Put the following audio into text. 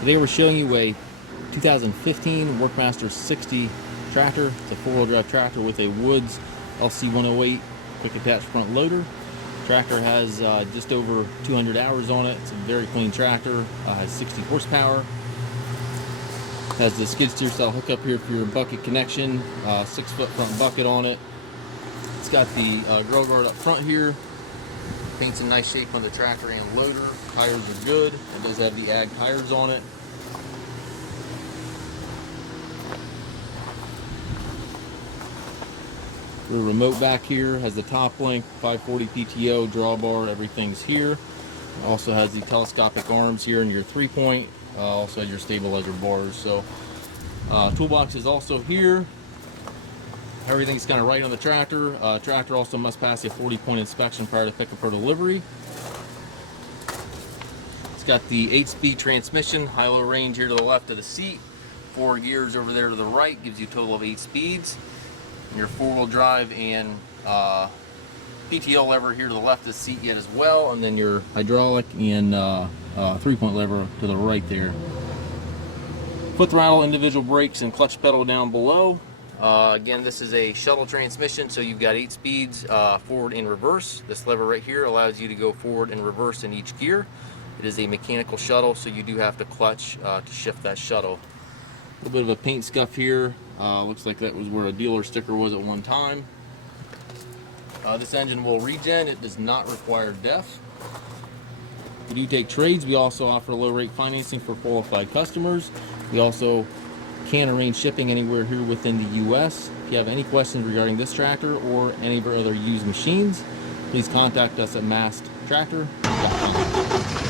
Today we're showing you a 2015 Workmaster 60 tractor. It's a four-wheel drive tractor with a Woods LC108 quick attach front loader. Tractor has just over 200 hours on it. It's a very clean tractor. Has 60 horsepower. Has the skid steer style hookup here for your bucket connection. 6-foot front bucket on it. It's got the grill guard up front here. Paint's in nice shape on the tractor and loader. Tires are good. It does have the ag tires on it. The remote back here has the top link, 540 PTO, drawbar, everything's here. Also has the telescopic arms here and your 3-point. Also has your stabilizer bars. So Toolbox is also here. Everything's kind of right on the tractor. Tractor also must pass a 40-point inspection prior to pickup or delivery. It's got the 8-speed transmission, high-low range here to the left of the seat. 4 gears over there to the right gives you a total of 8 speeds. And your 4-wheel drive and PTO lever here to the left of the seat yet as well. And then your hydraulic and 3-point lever to the right there. Foot throttle, individual brakes, and clutch pedal down below. Again, this is a shuttle transmission, so you've got 8 speeds forward and reverse. This lever right here allows you to go forward and reverse in each gear. It is a mechanical shuttle, so you do have to clutch to shift that shuttle. A little bit of a paint scuff here. Looks like that was where a dealer sticker was at one time. This engine will regen. It does not require DEF. We do take trades. We also offer low rate financing for qualified customers. We also can arrange shipping anywhere here within the U.S. If you have any questions regarding this tractor or any of our other used machines, please contact us at masttractor.com.